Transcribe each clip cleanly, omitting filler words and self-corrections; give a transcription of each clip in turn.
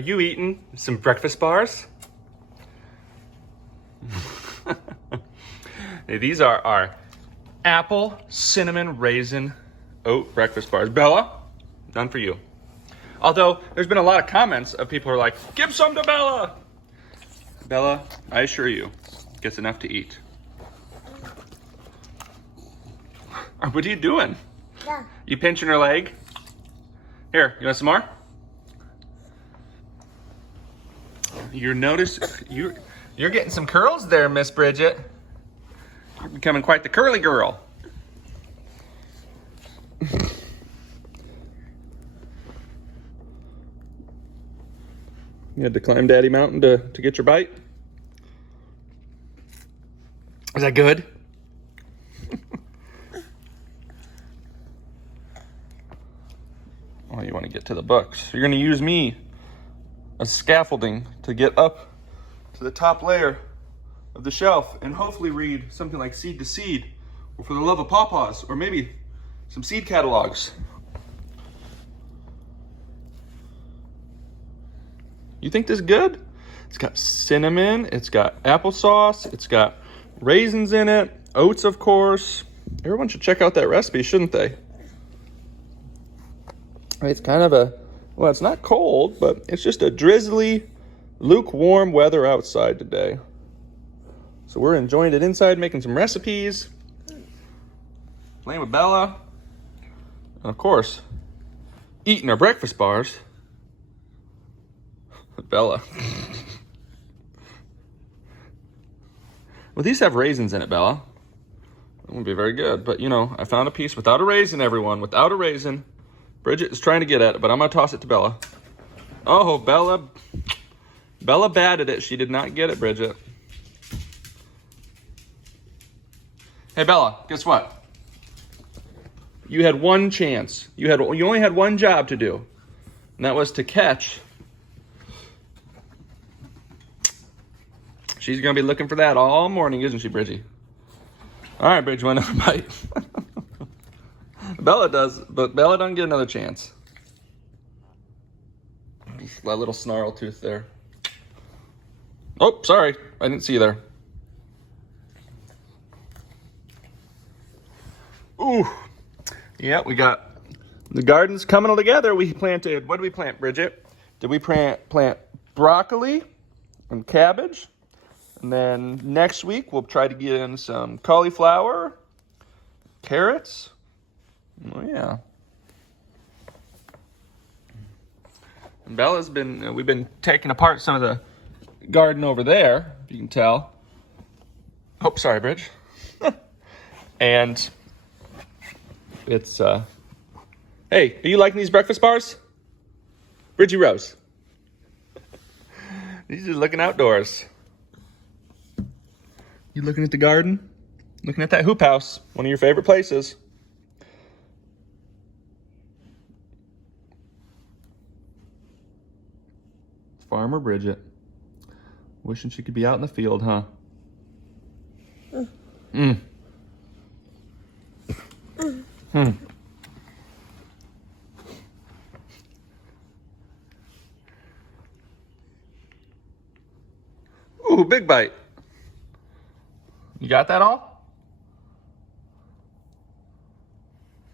Are you eating some breakfast bars? Hey, these are our apple cinnamon raisin oat breakfast bars. Bella, none for you. Although there's been a lot of comments of people who are like, give some to Bella. Bella, I assure you, gets enough to eat. What are you doing? Yeah. You pinching her leg? Here, you want some more? You're getting some curls there, Miss Bridgette. You're becoming quite the curly girl. You had to climb Daddy Mountain to get your bite? Is that good? Oh, you want to get to the books. You're going to use me as scaffolding to get up to the top layer of the shelf and hopefully read something like Seed to Seed or For the Love of Pawpaws or maybe some seed catalogs. You think this is good? It's got cinnamon, it's got applesauce, it's got raisins in it, oats, of course. Everyone should check out that recipe, shouldn't they? It's kind of well, it's not cold, but it's just a drizzly, lukewarm weather outside today. So we're enjoying it inside, making some recipes, playing with Bella, and of course, eating our breakfast bars. Bella. Well, these have raisins in it, Bella. That wouldn't be very good, but you know, I found a piece without a raisin, everyone, without a raisin. Bridgette is trying to get at it, but I'm going to toss it to Bella. Oh, Bella batted it. She did not get it, Bridgette. Hey, Bella, guess what? You had one chance. You only had one job to do, and that was to catch. She's going to be looking for that all morning, isn't she, Bridgie? All right, Bridge, want another bite? Bella does, but Bella doesn't get another chance. Just that little snarl tooth there. Oh, sorry. I didn't see you there. Ooh. Yeah, we got the gardens coming together. We planted, what did we plant, Bridgette? Did we plant broccoli and cabbage? And then next week, we'll try to get in some cauliflower, carrots. Oh, yeah. And Bella's we've been taking apart some of the garden over there, if you can tell. Oh, sorry, Bridge. And it's, hey, are you liking these breakfast bars? Bridgie Rose. These are looking outdoors. You looking at the garden? Looking at that hoop house, one of your favorite places. Farmer Bridgette. Wishing she could be out in the field, huh? Ooh, big bite. You got that all?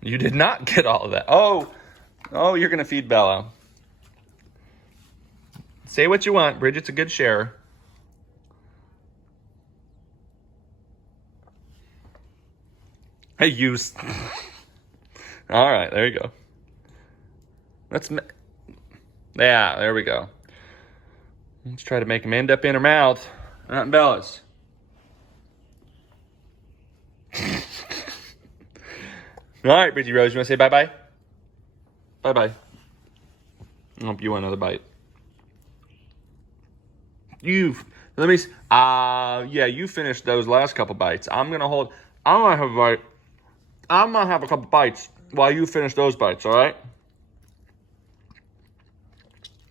You did not get all of that. Oh, you're going to feed Bella. Say what you want. Bridgette's a good sharer. Hey, you. All right, there you go. Yeah, there we go. Let's try to make him end up in her mouth, not in Bella's. All right, Bridgie Rose, you want to say bye-bye? Bye-bye. I hope you want another bite. Yeah, you finished those last couple bites. I'm gonna have a bite. I'm gonna have a couple bites while you finish those bites, all right?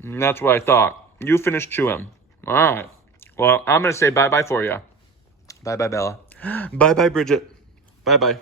And that's what I thought. You finish chewing. All right. Well, I'm gonna say bye-bye for you. Bye-bye, Bella. Bye-bye, Bridgette. Bye-bye.